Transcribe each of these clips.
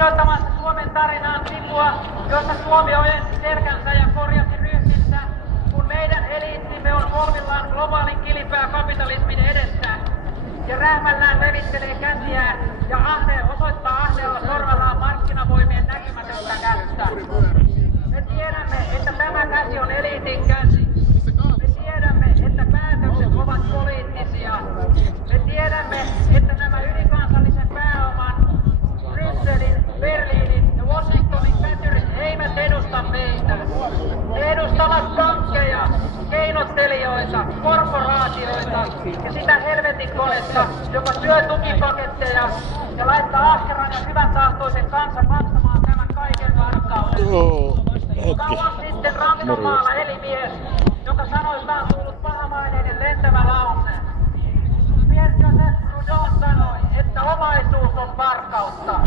Kirjoittamassa Suomen tarinaan sivua, jossa Suomi ojensi selkänsä ja korjasi ryhtinsä, kun meidän eliittimme on polvillaan globaalin kilipääkapitalismin edessä. Ja rähmällään levittelee käsiään ja osoittaa ahneella sorvallaan markkinavoimien näkymätöntä kättä. Me tiedämme, että tämä käsi on eliitin käsi. Me tiedämme, että päätökset ovat poliittisia. Me tiedämme, että nämä ylikansallisen pääoman, Brysselin, Berliinin ja Washingtonin kätyrit eivät edusta meitä. Ne edustavat pankkeja, keinottelijoita, korporaatioita ja sitä helvetin konetta, joka syö tukipaketteja ja laittaa ahkeran ja hyvän tahtoisen kansan maksamaan tämän kaiken varkauden. Kauan sitten Rantomaalla eli mies, joka sanoistaan tullut pahamaineinen lentävä lause. Mies Joseph Proudhon sanoi, että omaisuus on varkautta.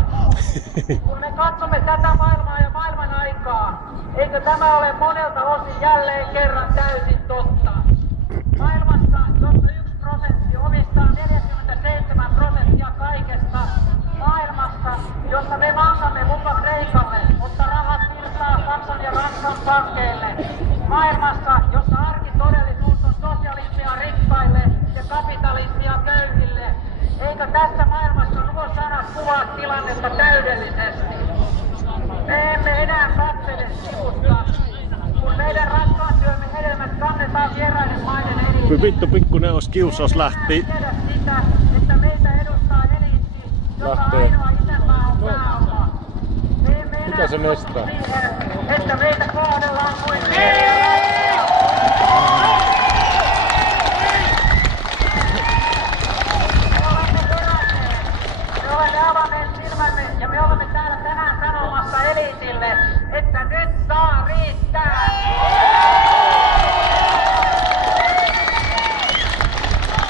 Kun me katsomme tätä maailmaa ja maailman aikaa, eikö tämä ole monelta osin jälleen kerran täysin totta? Maailmassa, jossa 1% omistaa 47% kaikesta. Maailmassa, jossa me maksamme lupa Kreikalle, mutta rahat virtaa Saksan ja Ranskan pankkeille. Maailmassa, jossa arkitodellisuus on sosialismia rikkaille ja kapitalismia köyhille. Eikö tässä maailmassa nuo sanat kuvaa tilannetta täydellisesti? Me emme enää katsele sivusta, kun meidän raskaan työmme hedelmät kannetaan vieraiden maiden eliittiin. Vittu pikkuneuvos kiusaus lähti. Tiedä sitä, että meitä edustaa eliitti, joka ainoa isänmaa on pääoma. Me emme enää siihen, että meitä kohdellaan kuin Me olemme avanneet silmämme ja me olemme täällä tänään sanomassa eliitille, että nyt saa riittää!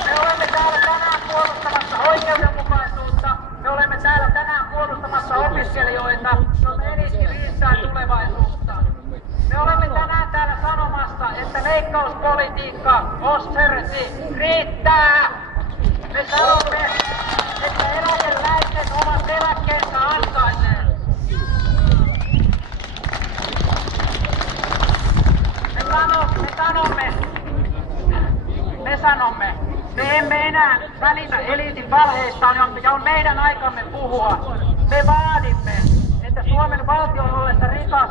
Me olemme täällä tänään puolustamassa oikeudenmukaisuutta, me olemme täällä tänään puolustamassa opiskelijoita, joille eliitti riittää tulevaisuutta. Me olemme tänään täällä sanomassa, että leikkauspolitiikka, austerity, riittää! Me sanomme, että eläkeläiset ovat eläkkeensä ansainneet. Me sanomme, me emme enää välitä eliitin valheistaan ja on meidän aikamme puhua. Me vaadimme, että Suomen valtion ollessa rikas,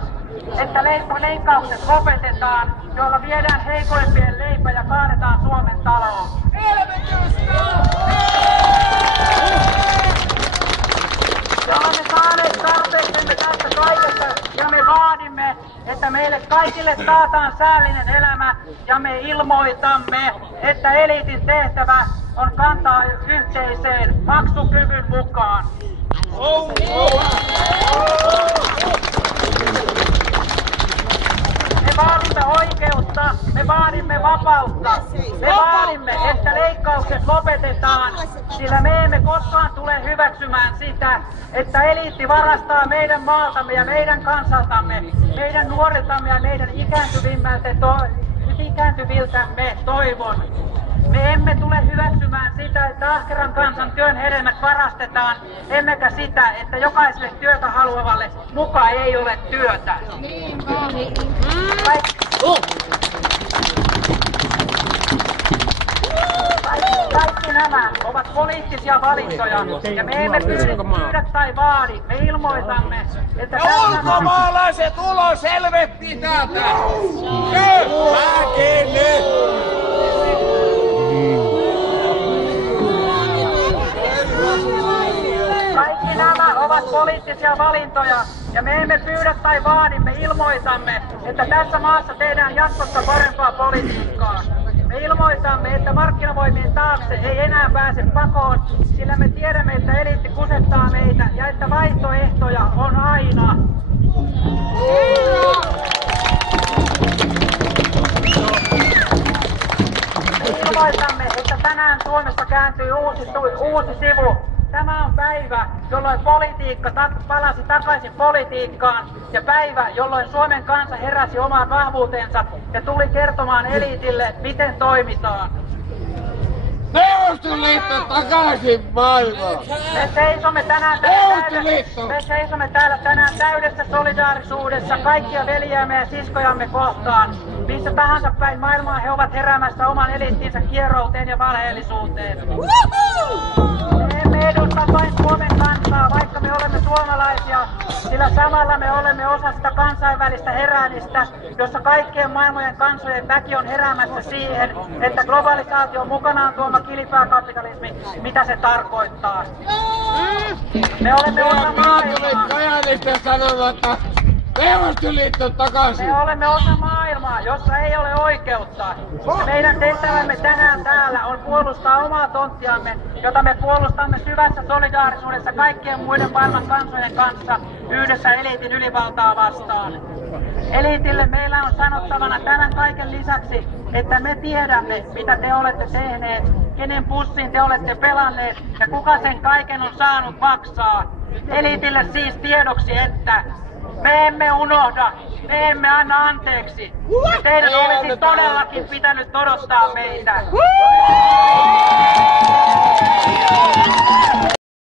että leikkaukset lopetetaan, joilla viedään heikoimpien leipä ja kaadetaan Suomen talous. Me olemme saaneet tarpeeksemme tästä kaikesta ja me vaadimme, että meille kaikille taataan säällinen elämä ja me ilmoitamme, että eliitin tehtävä on kantaa yhteiseen maksukyvyn mukaan. Me vaadimme oikeutta, me vaadimme vapautta, me vaadimme, että leikkaukset lopetetaan, sillä me emme koskaan tule hyväksymään sitä, että eliitti varastaa meidän maaltamme ja meidän kansaltamme, meidän nuoriltamme ja meidän ikääntyviltämme toivon. Me emme tule hyväksymään sitä, että ahkeran kansan työn hedelmät varastetaan, emmekä sitä, että jokaiselle työtä haluavalle muka ei ole työtä. Kaikki nämä ovat poliittisia valintoja ja me emme pyydä tai vaadi. Me ilmoitamme, että ulkomaalaiset ulos helvetti täältä! Kaikki nämä ovat poliittisia valintoja ja me emme pyydä tai vaadi. Me ilmoitamme, että tässä maassa tehdään jatkossa parempaa politiikkaa. Me ilmoitamme, että markkinavoimien taakse ei enää pääse pakoon, sillä me tiedämme, että eliitti kusettaa meitä ja että vaihtoehtoja on aina. Me ilmoitamme, että tänään Suomessa kääntyy uusi sivu. Tämä on päivä, jolloin politiikka palasi takaisin politiikkaan ja päivä, jolloin Suomen kansa heräsi omaan vahvuutensa ja tuli kertomaan eliitille, miten toimitaan. Neuvostoliitto takaisin maailmaan! Me seisomme täällä tänään täydessä solidaarisuudessa kaikkia veljiämme ja siskojamme kohtaan. Missä tahansa päin maailmaa he ovat heräämässä oman eliittinsä kierouteen ja valheellisuuteen. Me emme edusta vain Suomen kansaa, vaikka me olemme suomalaisia, sillä samalla me olemme osa sitä kansainvälistä heräämistä, jossa kaikkien maailmojen kansojen väki on heräämässä siihen, että globalisaation mukanaan tuoma kilipääkapitalismi, mitä se tarkoittaa. Me olemme osa maailmaa. Kajanista sanomatta Neuvostoliitto takaisin! Me olemme osa maailmaa, jossa ei ole oikeutta. Ja meidän tehtävämme tänään täällä on puolustaa omaa tonttiamme, jota me puolustamme syvässä solidaarisuudessa kaikkien muiden maailman kansojen kanssa yhdessä eliitin ylivaltaa vastaan. Eliitille meillä on sanottavana tämän kaiken lisäksi, että me tiedämme, mitä te olette tehneet, kenen pussiin te olette pelanneet ja kuka sen kaiken on saanut maksaa. Eliitille siis tiedoksi, että me emme unohda, me emme anna anteeksi. Ja teidän olisi todellakin pitänyt odottaa meitä.